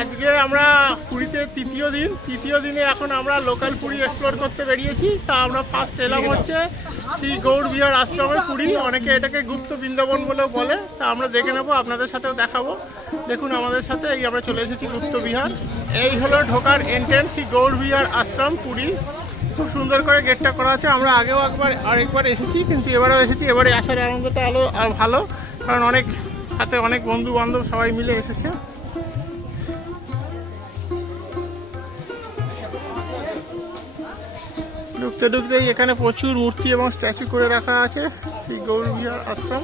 আজকে আমরা পুরীতে তৃতীয় দিনে এখন আমরা লোকাল পুরী এক্সপ্লোর করতে বেরিয়েছি। তা আমরা ফার্স্ট এলাম হচ্ছে শ্রী গৌর বিহার আশ্রমে পুরী, অনেকে এটাকে গুপ্ত বৃন্দাবন বলেও বলে। তা আমরা দেখে নেবো, আপনাদের সাথেও দেখাবো। দেখুন আমাদের সাথে, এই আমরা চলে এসেছি গুপ্ত বিহার। এই হলো ঢোকার এন্ট্রেন্স, শ্রী গৌর বিহার আশ্রম পুরী। খুব সুন্দর করে গেটটা করা আছে। আমরা আগেও আরেকবার এসেছি, কিন্তু এবারেও এসেছি। এবারে আসার আনন্দটা আরও আর ভালো, কারণ অনেক বন্ধু বান্ধব সবাই মিলে এসেছে। ঢুকতে ঢুকতেই এখানে প্রচুর মূর্তি এবং স্ট্যাচু করে রাখা আছে শ্রী গৌর বিহার আশ্রম।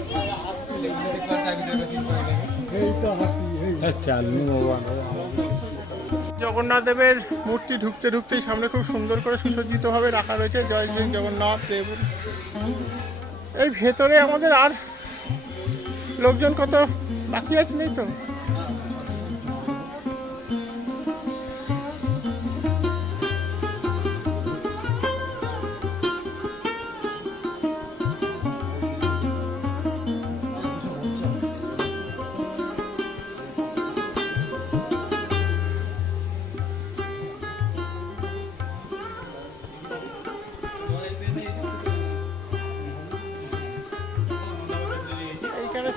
জগন্নাথ দেবের মূর্তি ঢুকতে ঢুকতেই সামনে খুব সুন্দর করে সুসজ্জিতভাবে রাখা রয়েছে। জয় শ্রী জগন্নাথ দেব। এই ভেতরে আমাদের আর লোকজন কত বাকি আছে, নেই তো?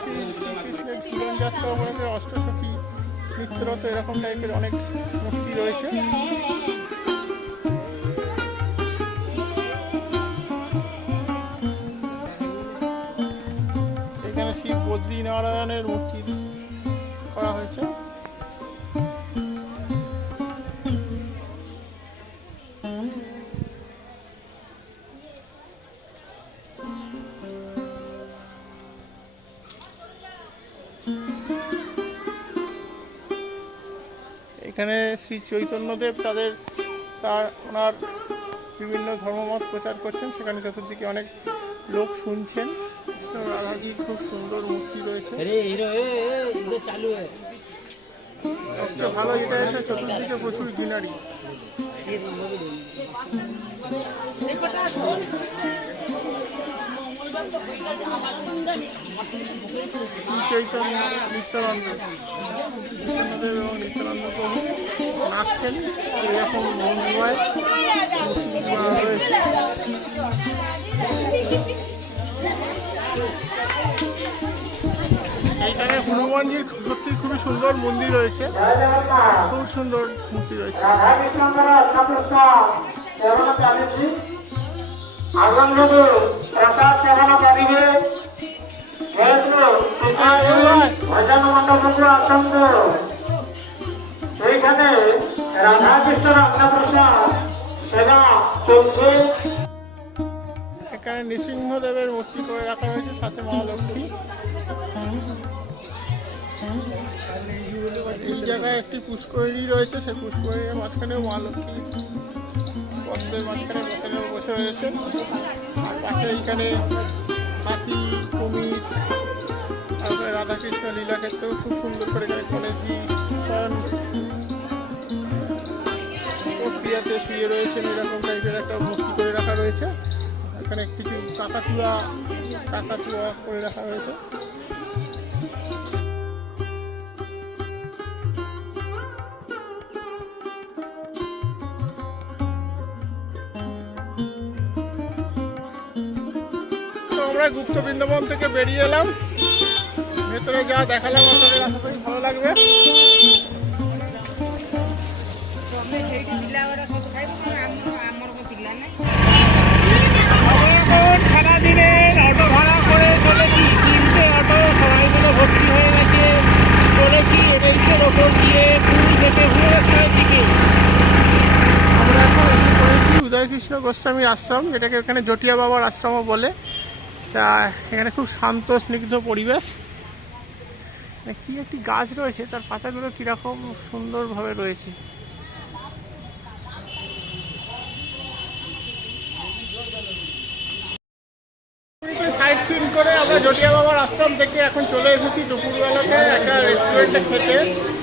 শ্রীকৃষ্ণের জীবনযাত্রা উপলক্ষে অষ্টসখী নৃত্যরত এরকম টাইপের অনেক মূর্তি রয়েছে। এখানে শিব বদ্রীনারায়ণের মূর্তি করা হয়েছে। এখানে শ্রী চৈতন্যদেব ওনার বিভিন্ন ধর্মমত প্রচার করছেন। সেখানে চতুর্দিকে অনেক লোক শুনছেন। রাধাজির খুব সুন্দর মূর্তি রয়েছে। সবচেয়ে ভালো যেটা হচ্ছে চতুর্দিকে প্রচুর গ্রিনারি। চৈতন্য নিত্যানন্দ এবং নিত্যানন্দ প্রভু নাচছেন, এরকম মন্দির রয়েছে। এইখানে হনুমানজির সত্যি খুবই সুন্দর মন্দির রয়েছে, খুব সুন্দর মূর্তি রয়েছে। এইখানে রাধা কৃষ্ণের অন্নপ্রসাদ সেবা চলছে। এখানে নৃসিংহদেবের মূর্তি করে রাখা হয়েছে, সাথে মহালক্ষ্মী। এই জায়গায় একটি পুষ্করিণী রয়েছে, সেই পুষ্করিণীর মাঝখানেও মহালক্ষ্মী পদ্মের মাঝখানে বসে রয়েছেন। আর পাশে এইখানে হাতি, কুমির, তারপরে রাধাকৃষ্ণ লীলাক্ষেত্রেও খুব সুন্দর করে এখানে গণেশজি স্বয়ং ক্রিয়াতে শুয়ে রয়েছেন, এরকম টাইপের একটা মূর্তি করে রাখা রয়েছে। এখানে কিছু কাকাতুয়া করে রাখা হয়েছে। আমরা গুপ্ত বৃন্দাবন থেকে বেরিয়ে এলাম। ভেতরে যা দেখালাম আপনাদের আশা করি ভালো লাগবে। সারাদিনের অটো ভাড়া করে চলেছি, 3টে অটো, সবাইগুলো ভর্তি হয়ে গেছে। চলেছি রেলসের ওপর দিয়ে পুরী থেকে ভুবনেশ্বরের দিকে। আমরা এখন এসে পড়েছি উদয়কৃষ্ণ গোস্বামীর আশ্রম, যেটাকে এখানে জটিয়া বাবার আশ্রমও বলে। তা এখানে খুব শান্ত স্নিগ্ধ পরিবেশ। কি একটি গাছ রয়েছে, তার পাতাগুলো কীরকম সুন্দরভাবে রয়েছে। সাইট সিন করে আমরা জটিয়া বাবার আশ্রম থেকে এখন চলে এসেছি দুপুরবেলাতে একটা রেস্টুরেন্টে খেতে।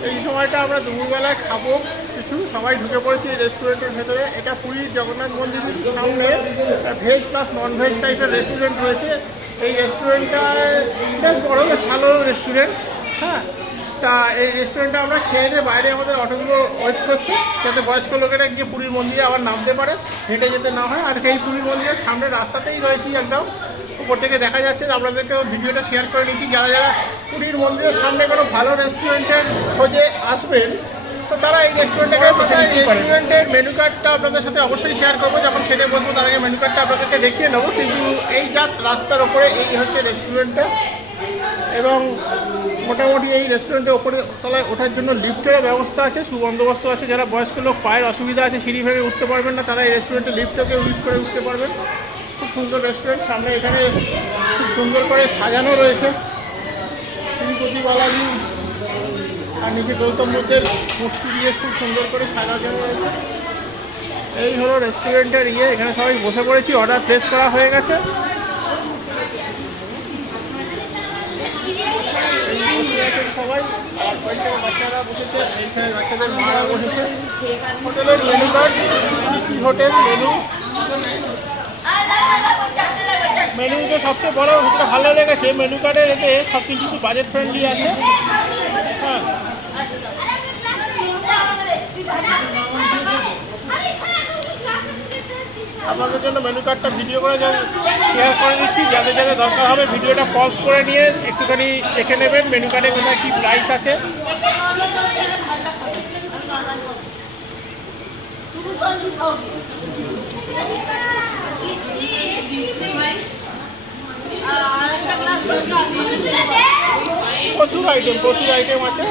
এই সময়টা আমরা দুপুরবেলায় খাবো কিছু, সবাই ঢুকে পড়েছি এই রেস্টুরেন্টের ভেতরে। এটা পুরীর জগন্নাথ মন্দিরের সামনে ভেজ প্লাস নন ভেজ টাইপের রেস্টুরেন্ট রয়েছে। এই রেস্টুরেন্টটা বেশ বড়, বেশ ভালো রেস্টুরেন্ট। হ্যাঁ, তা এই রেস্টুরেন্টে আমরা খেয়ে দিয়ে বাইরে আমাদের অটোগুলো ওয়েট করছে, যাতে বয়স্ক লোকেরা গিয়ে পুরীর মন্দিরে আবার নামতে পারে, হেঁটে যেতে না হয়। আর এই পুরীর মন্দিরের সামনে রাস্তাতেই রয়েছি একদম, উপর থেকে দেখা যাচ্ছে। আপনাদেরকেও ভিডিওটা শেয়ার করে নিচ্ছি। যারা যারা পুরীর মন্দিরের সামনে কোনো ভালো রেস্টুরেন্টের খোঁজে আসবেন, তো তারা এই রেস্টুরেন্টটাকে বেছে নিতে পারেন। রেস্টুরেন্টের মেনু কার্ডটা আপনাদের সাথে অবশ্যই শেয়ার করবো, যখন খেতে বসবো তার আগে মেনু কার্ডটা আপনাদেরকে দেখিয়ে নেবো। কিন্তু এই জাস্ট রাস্তার ওপরে এই হচ্ছে রেস্টুরেন্টটা, এবং মোটামুটি এই রেস্টুরেন্টের ওপরে তলায় ওঠার জন্য লিফটেরও ব্যবস্থা আছে, সুবন্দোবস্ত আছে। যারা বয়স্ক লোক পায়ের অসুবিধা আছে, সিঁড়ি ভেবে উঠতে পারবেন না, তারা এই রেস্টুরেন্টে লিফটটাকে ইউজ করে উঠতে পারবেন। খুব সুন্দর রেস্টুরেন্ট, সামনে এখানে খুব সুন্দর করে সাজানো রয়েছে তিরুপতি বালাজি, আর নিচে গৌতম বুদ্ধের মূর্তি দিয়ে খুব সুন্দর করে সাজানো রয়েছে। এই হলো রেস্টুরেন্টের এখানে সবাই বসে পড়েছি, অর্ডার প্লেস করা হয়ে গেছে। সবাই আর কয়েকটা বাচ্চারা বসেছে, এইখানে বাচ্চাদের মারা বসেছে। হোটেলের মেনু কার্ড, হোটেল মেনুতে সবচেয়ে বড় যেটা ভালো লেগেছে, মেনু কার্ডের এতে সব কিছু বাজেট ফ্রেন্ডলি আছে। হ্যাঁ, আপনাদের জন্য মেনু কার্ডটা ভিডিও করে শেয়ার করে দিচ্ছি, যাদের যাদের দরকার হবে ভিডিওটা পজ করে নিয়ে একটুখানি দেখে নেবেন মেনু কার্ডে কোথায় কী প্রাইস আছে। প্রচুর আইটেম আছে।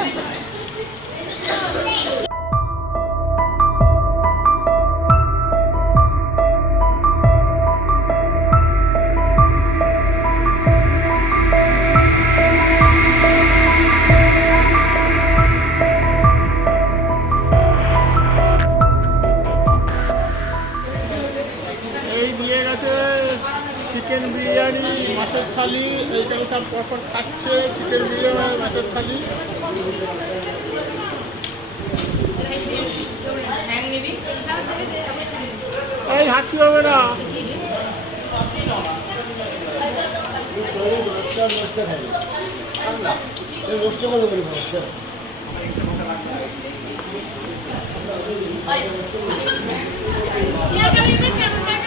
চিকেন বিরিয়ানি, মাছের থালি, এইখানে সব পরপর খাচ্ছে। চিকেন বিরিয়ানি, মাছের থালি। এই হাঁটতে হবে না।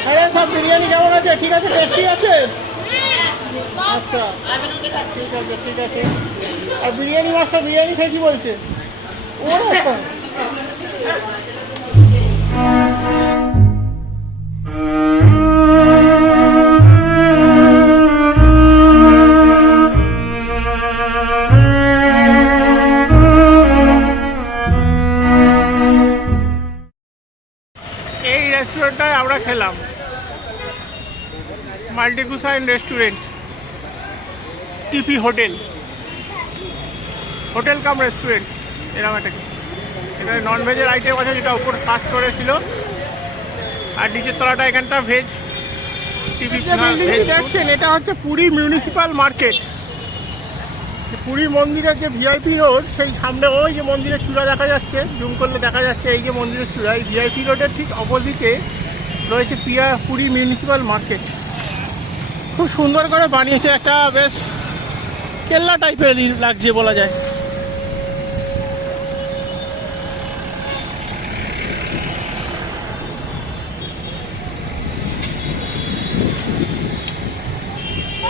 আরে সব বিরিয়ানি কেমন আছে? ঠিক আছে, টেস্টি আছে? আচ্ছা, ঠিক আছে। আর বিরিয়ানি মাছটা বিরিয়ানি খেয়ে কি বলছে? ও আচ্ছা, এই রেস্টুরেন্টটায় আমরা খেলাম, মাল্টিকুসাইন রেস্টুরেন্ট, টিপি হোটেল কাম রেস্টুরেন্ট, এরকম একটা। এখানে ননভেজের আইটেম আছে, যেটা উপর কাজ করেছিল, আর নিচের তলাটা এখানটা ভেজ। টিপি দেখছেন, এটা হচ্ছে পুরী মিউনিসিপ্যাল মার্কেট। পুরী মন্দিরের যে ভিআইপি রোড, সেই সামনে ওই যে মন্দিরের চূড়া দেখা যাচ্ছে, জুম করলে দেখা যাচ্ছে এই যে মন্দিরের চূড়া, এই ভিআইপি রোডের ঠিক অপোজিটে রয়েছে পুরী মিউনিসিপ্যাল মার্কেট। খুব সুন্দর করে বানিয়েছে, একটা বেশ কেল্লা টাইপের লাগছে বলা যায়।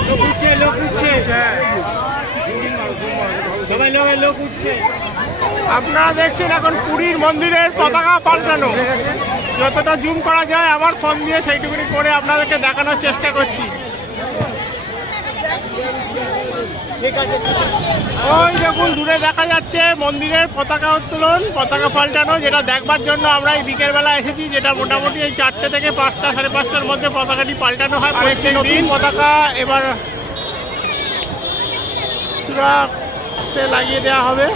লোক উঠছে, লোক উঠছে। আপনারা দেখছেন এখন পুরীর মন্দিরের পতাকা পাল্টানো। যতটা জুম করা যায় আমার ফোন দিয়ে সেইটুকুনি করে আপনাদেরকে দেখানোর চেষ্টা করছি। ওই দেখুন দূরে দেখা যাচ্ছে মন্দিরের পতাকা উত্তোলন, পতাকা পাল্টানো, যেটা দেখবার জন্য আমরা এই বিকেলবেলা এসেছি। যেটা মোটামুটি এই 4টে থেকে 5টা, 5:30টার মধ্যে পতাকাটি পাল্টানো হয়। আরেকটি নতুন পতাকা এবার চূড়াতে লাগিয়ে দেওয়া হবে।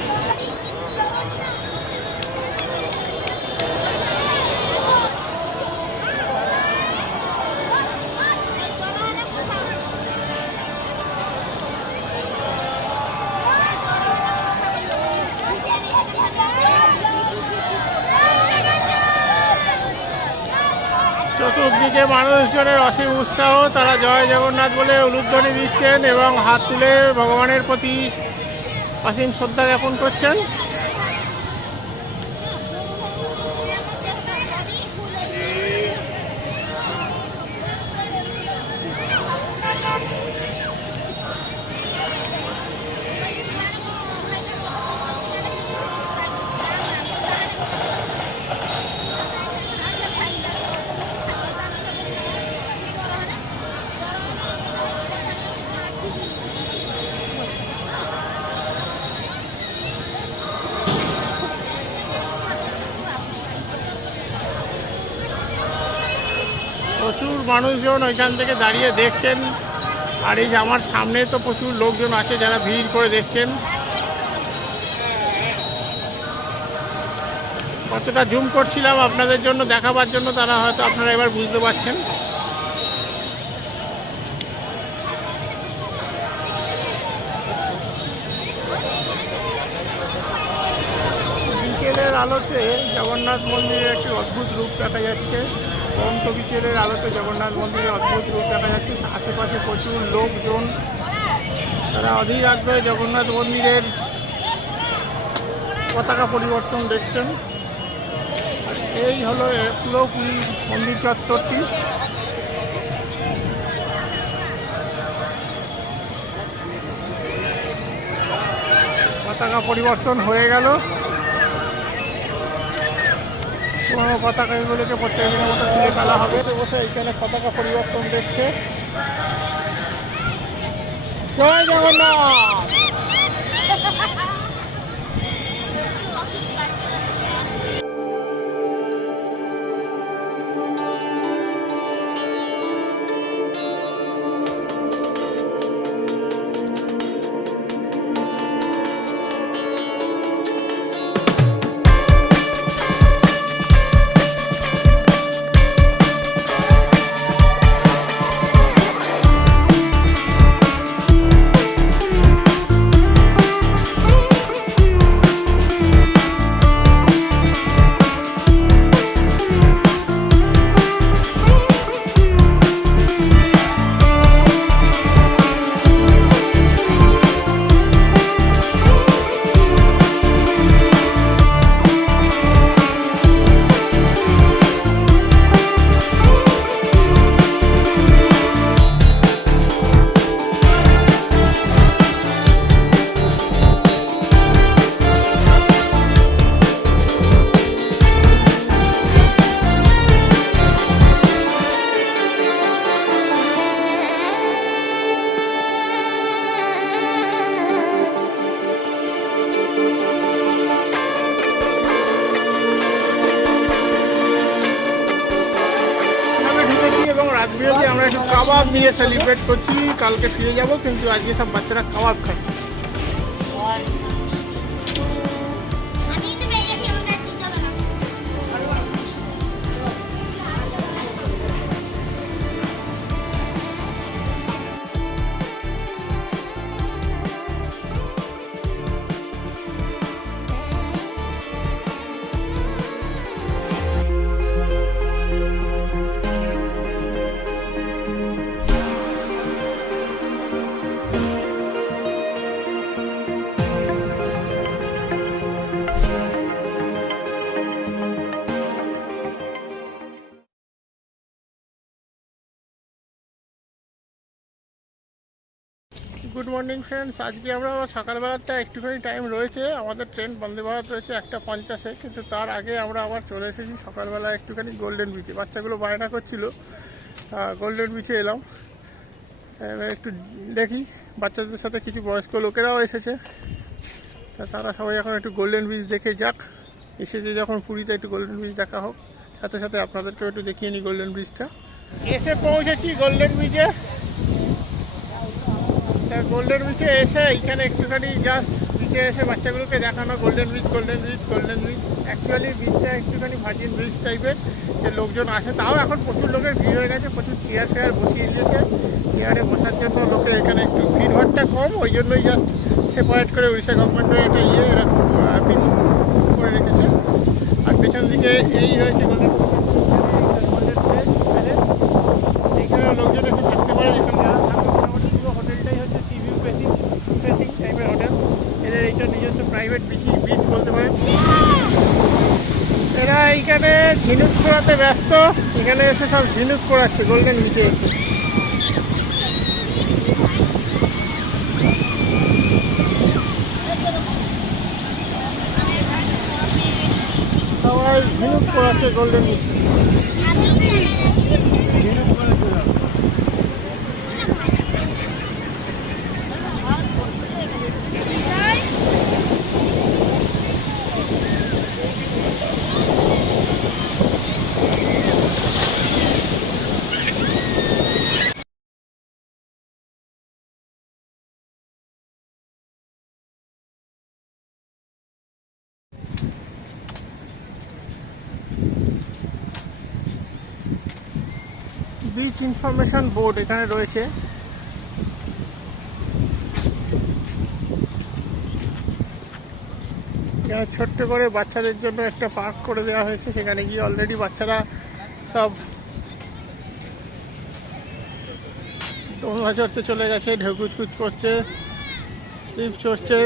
চতুর্দিকে মানুষজনের অসীম উৎসাহ, তারা জয় জগন্নাথ বলে উলুধ্বনি দিচ্ছেন এবং হাত তুলে ভগবানের প্রতি অসীম শ্রদ্ধা জ্ঞাপন করছেন। প্রচুর মানুষজন ওইখান থেকে দাঁড়িয়ে দেখছেন, আর এই যে আমার সামনে তো প্রচুর লোকজন আছে যারা ভিড় করে দেখছেন। কতটা জুম করছিলাম আপনাদের জন্য দেখাবার জন্য, তারা হয়তো আপনারা এবার বুঝতে পারছেন। বিকেলের আলোতে জগন্নাথ মন্দিরের একটি অদ্ভুত রূপ দেখা যাচ্ছে। অন্ত বিকেলের আলোতে জগন্নাথ মন্দিরের অদ্ভুত রূপ দেখা যাচ্ছে। আশেপাশে প্রচুর লোকজন, তারা অধীর আগ্রহে জগন্নাথ মন্দিরের পতাকা পরিবর্তন দেখছেন। আর এই হলো পুরো পুরী মন্দির চত্বরটি। পতাকা পরিবর্তন হয়ে গেল। পুরোনো পতাকা এগুলোকে প্রত্যেক দিনের মতো তুলে ফেলা হবে। বসে এইখানে পতাকা পরিবর্তন দেখছে। জয় জগন্নাথ। রাত বিরতি আমরা একটু কাবাব নিয়ে সেলিব্রেট করছি। কালকে ফিরে যাব, কিন্তু আজকে সব বাচ্চারা কাবাব খাচ্ছে। গুড মর্নিং ফ্রেন্ডস, আজকে আমরা সকালবেলাটা একটুখানি টাইম রয়েছে, আমাদের ট্রেন বন্দে ভারত রয়েছে 1:50-এ, কিন্তু তার আগে আমরা আবার চলে এসেছি সকালবেলা একটুখানি গোল্ডেন বিচে। বাচ্চাগুলো বায়না করছিল, গোল্ডেন বিচে এলাম। একটু দেখি, বাচ্চাদের সাথে কিছু বয়স্ক লোকেরাও এসেছে, তা তারা সবাই এখন একটু গোল্ডেন বিচ দেখে যাক। এসেছে যখন পুরীতে, একটু গোল্ডেন বিচ দেখা হোক, সাথে সাথে আপনাদেরকেও একটু দেখিয়ে নিই গোল্ডেন বিচটা। এসে পৌঁছেছি গোল্ডেন বিচে। গোল্ডেন বিচে এসে এইখানে একটুখানি জাস্ট বিচে এসে বাচ্চাগুলোকে দেখানো golden beach golden beach golden beach. Actually বিচটা একটুখানি ভার্জিন ব্রিজ টাইপের, যে লোকজন আসে, তাও এখন প্রচুর লোকের ভিড় হয়ে গেছে, প্রচুর চেয়ার ফেয়ার বসিয়ে দিয়েছে। চেয়ারে বসার জন্য লোকে এখানে একটু ভিড় ভাড়টা কম, ওই জন্যই জাস্ট সেপারেট করে উড়িষ্যা গভর্নমেন্টের একটা এরকম বিচ করে রেখেছে। আর পেছন দিকে এই রয়েছে গোল্ডেন এইখানে লোকজন এসে থাকতে পারে। যেখানে যারা থাকবে মোটামুটি পুরো হোটেলটাই হচ্ছে সি ভিউ ফেসিং টাইপের হোটেল। এদের এইখানে ঝিনুক পোড়াতে ব্যস্ত। এখানে এসে সব ঝিনুক পোড়াচ্ছে গোল্ডেন নিচে এসে। সবাই ঝিনুক পোড়াচ্ছে গোল্ডেন নিচে। বিচ ইনফরমেশন বোর্ড এখানে রয়েছে। এখানে ছোট্ট করে বাচ্চাদের জন্য একটা পার্ক করে দেওয়া হয়েছে। সেখানে গিয়ে অলরেডি বাচ্চারা সব দোলনা চড়তে চলে গেছে, ঢেউকুচকুচ করছে, স্লিপ চড়ছে।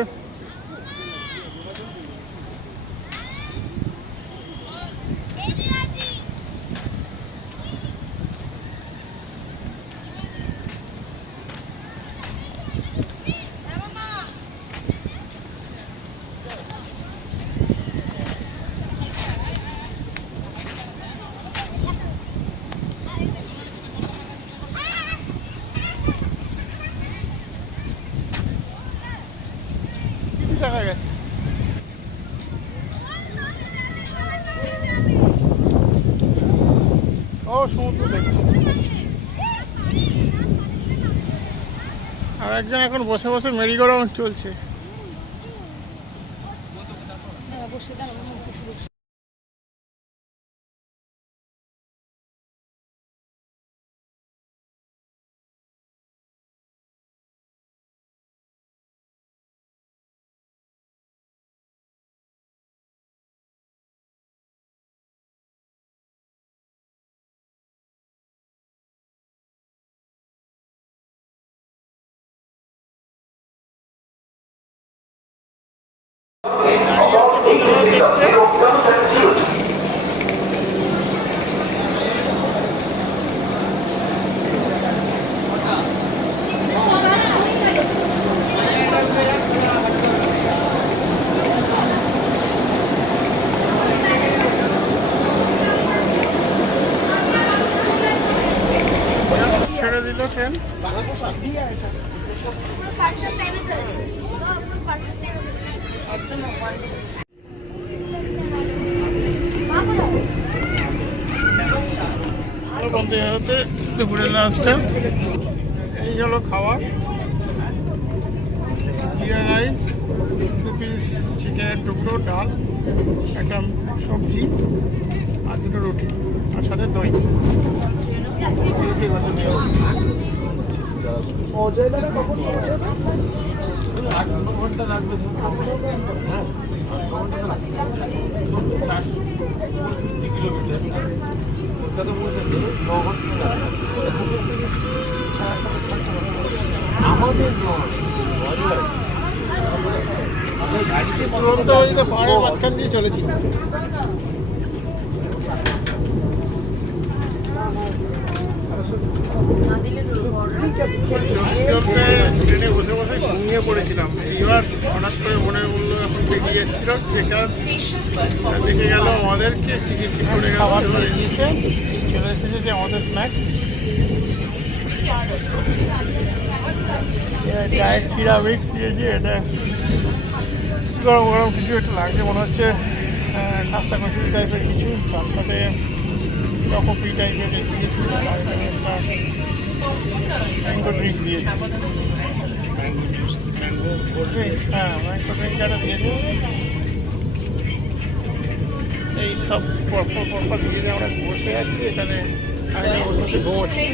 দেখা গেছে ও সমুদ্র দেখছে। আর একজন এখন বসে বসে মেরিগোরাউন্ড চলছে। ছেড়ে দিল ট্রেন। বন্ধু হতে দুপুরের লাঞ্চটা এই হলো খাবার। জিরা রাইস, 2 পিস চিকেনের টুকরো, ডাল, একটা সবজি আর 2টো রুটি, আর সাথে দই। অজয়দারা কখন পৌঁছাবে? 8-9 ঘন্টা লাগবে। কিলোমিটার কলকাতা পৌঁছাতে 9 ঘন্টা লাগবে। আমাদের গাড়িতে তুরন্ত ওইদিকে পাহাড়ের মাঝখান দিয়ে চলেছি। ট্রেনে বসে বসে ঘুমিয়ে পড়েছিলাম। এইবার হঠাৎ করে মনে বললো এখন বেরিয়ে এসেছিল ট্রেকার, দেখে গেল আমাদেরকে টিকিট করে খাবার চলে এসেছে যে আমাদের স্ন্যাক্স চায়ের ক্ষীরা মিক্স দিয়েছি। এটা গরম গরম কিছু একটা লাগছে, মনে হচ্ছে খাস্তা কচুরি টাইপের কিছু, তার সাথে কফি টাইপের দিয়েছি, ম্যাঙ্গো ড্রিঙ্ক দিয়েছি। হ্যাঁ, ম্যাঙ্গো ড্রিঙ্ক একটা দিয়েছে। এই সব পরপর দিয়ে আমরা বসে আছি এখানে, আমি বসে ঘুমোচ্ছি।